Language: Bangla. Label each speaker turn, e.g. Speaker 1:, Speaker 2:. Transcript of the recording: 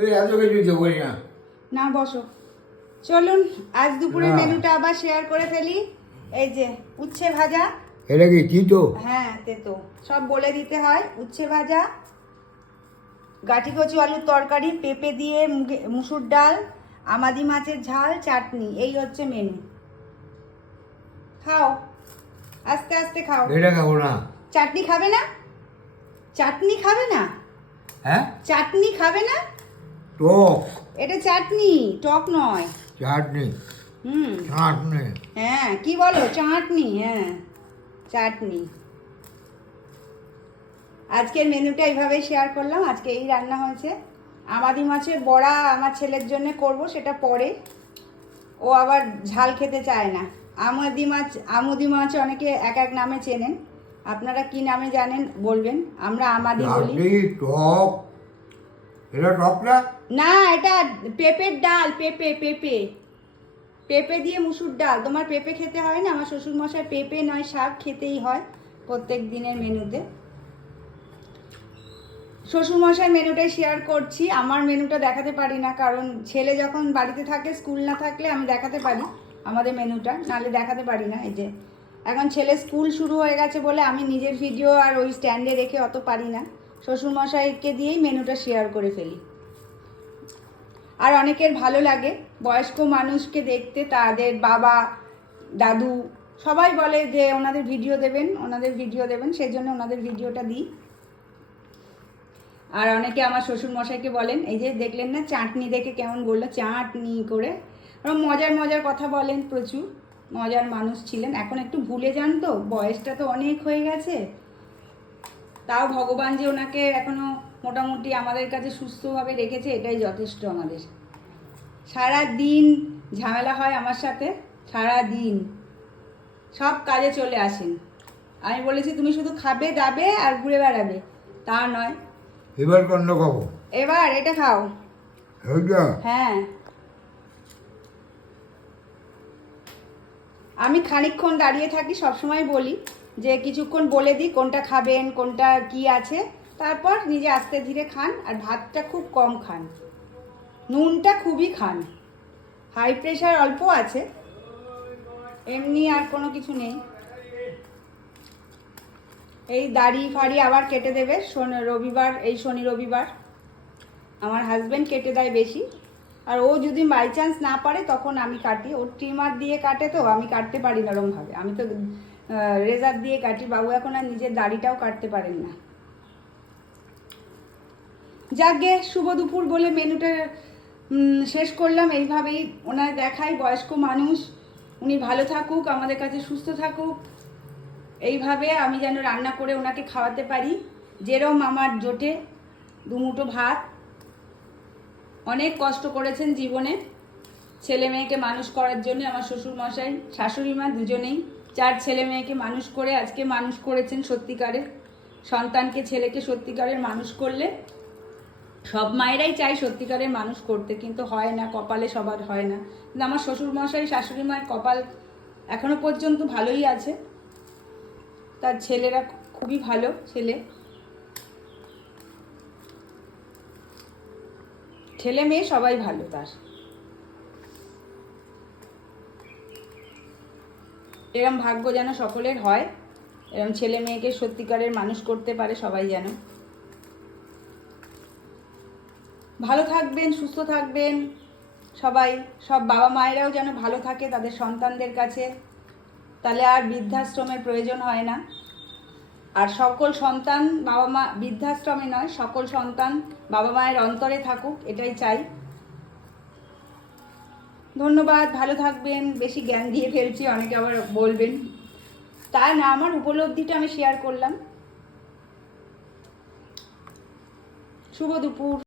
Speaker 1: এত কিছু না।
Speaker 2: না বসো। চলুন আজ দুপুরের মেনুটা আবার শেয়ার করে ফেলি। এই যে উচ্ছে ভাজা।
Speaker 1: এটা কি চিতো
Speaker 2: হ্যাঁ তেতো। সব বলে দিতে হয়। উচ্ছে ভাজা গাঠি কচু আলুর তরকারি পেঁপে দিয়ে মুসুর ডাল আমাদি মাছের ঝাল চাটনি। এই হচ্ছে মেনু খাও। আস্তে আস্তে খাও।
Speaker 1: এটা খাব না।
Speaker 2: চাটনি খাবে না? চাটনি খাবে না?
Speaker 1: হ্যাঁ?
Speaker 2: চাটনি খাবে না?
Speaker 1: টক।
Speaker 2: এটা চাটনি টক নয়।
Speaker 1: চাটনি।
Speaker 2: হুম।
Speaker 1: চাটনি।
Speaker 2: হ্যাঁ কি বলো? চাটনি হ্যাঁ চাটনি। আজকের মেনুটা এইভাবে শেয়ার করলাম আজকে এই রান্না হয়েছে। আমাদি মাছের বড়া আমার ছেলের জন্য করব সেটা পরে। ও আবার ঝাল খেতে চায় না। আমাদি মাছ আমুদি মাছ অনেকে এক এক নামে চেনেন। আপনারা কি নামে জানেন বলবেন? আমরা আমাদি বলি।
Speaker 1: টক এটা টক না?
Speaker 2: না, এটা পেঁপের ডাল, পেঁপে পেঁপে। পেঁপে দিয়ে মুসুর ডাল। তোমার পেঁপে খেতে হয় না? আমার শ্বশুর মশাই পেঁপে নয়, শাক খেতেই হয় প্রত্যেক দিনের মেনুতে। শ্বশুর মশাই মেনুটাই শেয়ার করছি। আমার মেনুটা দেখাতে পারি না, কারণ ছেলে যখন বাড়িতে থাকে, স্কুল না থাকলে আমি দেখাতে পারি আমাদের মেনুটা। নাহলে দেখাতে পারি না, এই যে। এখন ছেলে স্কুল শুরু হয়ে গেছে বলে আমি নিজের ভিডিও আর ওই স্ট্যান্ডে রেখে অত পারি না। শ্বশুর মশাইকে দিয়েই মেনুটা শেয়ার করে ফেলি। আর অনেকের ভালো লাগে, বয়স্ক মানুষকে দেখতে তাদের বাবা, দাদু, সবাই বলে যে ওনাদের ভিডিও দেবেন, ওনাদের ভিডিও দেবেন সেই জন্য ওনাদের ভিডিওটা দিই। আর অনেকে আমার শ্বশুর মশাইকে বলেন, এই যে দেখলেন না, চাটনি দেখে কেমন বলল চাটনি করে। ওরা মজার মজার কথা বলেন প্রচুর। মজার মানুষ ছিলেন। এখন একটু ভুলে যান তো, বয়সটা তো অনেক হয়ে গেছে। তাও ভগবান যে ওনাকে এখনও মোটামুটি আমাদের কাছে সুস্থভাবে রেখেছে এটাই যথেষ্ট আমাদের। সারা দিন ঝামেলা হয় আমার সাথে সারা দিন সব কাজে চলে আসেন। আমি বলেছি তুমি শুধু খাবে যাবে আর ঘুরে বেড়াবে। তা নয়।
Speaker 1: এবার কন্দ খাব।
Speaker 2: এবার এটা খাও। হ্যাঁ। আমি খানিকক্ষণ দাঁড়িয়ে থাকি, সবসময় বলি যে কিছুক্ষণ বলে দিই কোনটা খাবেন, কোনটা কি আছে। তারপর নিজে আস্তে ধীরে খান আর ভাতটা খুব কম খান। নুনটা খুবই খান। হাই প্রেশার অল্প আছে। এমনি আর কোনো কিছু নেই। এই দাড়ি ফাড়ি আবার কেটে দেবে। শনি রবিবার, এই শনি রবিবার। আমার হাজবেন্ড কেটে দেয় বেশি। আর ও যদি বাই চান্স না পারে, তখন আমি কাটি। ও ট্রিমার দিয়ে কাটে তো, আমি কাটতে পারি না ওরমভাবে। আমি তো রেজার দিয়ে কাটি। বাবু এখন আর নিজের দাড়িটাও কাটতে পারেন না। যাকে শুভ দুপুর বলে মেনুটা শেষ করলাম। এইভাবেই ওনার দেখাই বয়স্ক মানুষ। উনি ভালো থাকুক, আমাদের কাছে সুস্থ থাকুক। এইভাবে আমি যেন রান্না করে ওনাকে খাওয়াতে পারি। যেরম আমার জোটে, দুমুঠো ভাত। অনেক কষ্ট করেছেন জীবনে। ছেলে মেয়েকে মানুষ করার জন্য আমার শ্বশুর মশাই, শাশুড়ি মা দুজনেই। চার ছেলে মেয়েকে মানুষ করে, আজকে মানুষ করেছেন সত্যিকারের। সন্তানকে, ছেলেকে সত্যিকারের মানুষ করলে সব মায়েরাই চায় সত্যিকারের মানুষ করতে, কিন্তু হয় না, কপালে সবার হয় না। কিন্তু আমার শ্বশুর মশাই, শাশুড়ি মায়ের কপাল এখনও পর্যন্ত ভালোই আছে। তার ছেলেরা খুবই ভালো ছেলে। ছেলে মেয়ে সবাই ভালো তার। এরম ভাগ্য যেন সকলের হয়, এরম ছেলে মেয়েকে সত্যিকারের মানুষ করতে পারে সবাই যেন। ভালো থাকবেন, সুস্থ থাকবেন সবাই। সব বাবা মায়েরাও যেন ভালো থাকে তাদের সন্তানদের কাছে। তাহলে আর বৃদ্ধাশ্রমের প্রয়োজন হয় না। আর সকল সন্তান বাবা মা বৃদ্ধাশ্রমে নয়, সকল সন্তান বাবা মায়ের অন্তরে থাকুক, এটাই চাই। ধন্যবাদ, ভালো থাকবেন, বেশি জ্ঞান দিয়ে ফেলছি, অনেকে আবার বলবেন। তা না, আমার উপলব্ধিটা আমি শেয়ার করলাম। শুভ দুপুর।